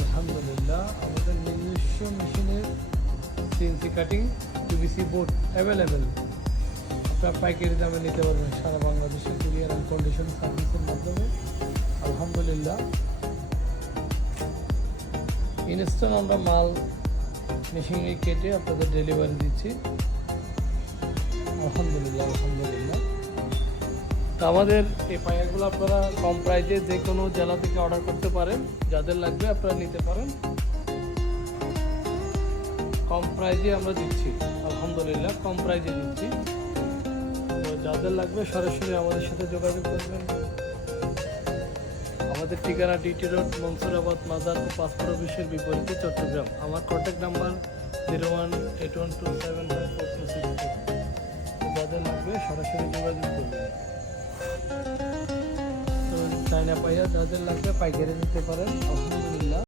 আলহামদুলিল্লাহ আমাদের নিজস্ব মেশিনের CNC cutting PVC board available. আপনার পাইকারি দামে নিতে পারবেন সারা বাংলাদেশে কুরিয়ার অ্যান্ড কন্ডিশন সার্ভিসের মাধ্যমে। আলহামদুলিল্লাহ ইনস্ট্যান্ট আমরা মাল মেশিনে কেটে আপনাদের ডেলিভারি দিচ্ছি। আলহামদুলিল্লাহ আলহামদুলিল্লাহ। তো আমাদের এই পায়াগুলো আপনারা কম প্রাইসে যে কোনো জেলা থেকে অর্ডার করতে পারেন, যাদের লাগবে আপনারা নিতে পারেন। কম প্রাইজে আমরা দিচ্ছি, আলহামদুলিল্লাহ কম প্রাইজে দিচ্ছি। তো যাদের লাগবে সরাসরি আমাদের সাথে যোগাযোগ করবেন। আমাদের ঠিকানা ডিটি রোড, মনসুরাবাদ মাজার ও পাসপোর্ট অফিসের বিপরীতে, চট্টগ্রাম। আমার কন্ট্যাক্ট নাম্বার 0181275426। যাদের লাগবে সরাসরি যোগাযোগ করবেন। তো চায়না পাইয়া যাদের লাগবে পাইকারি নিতে পারেন। আলহামদুলিল্লাহ।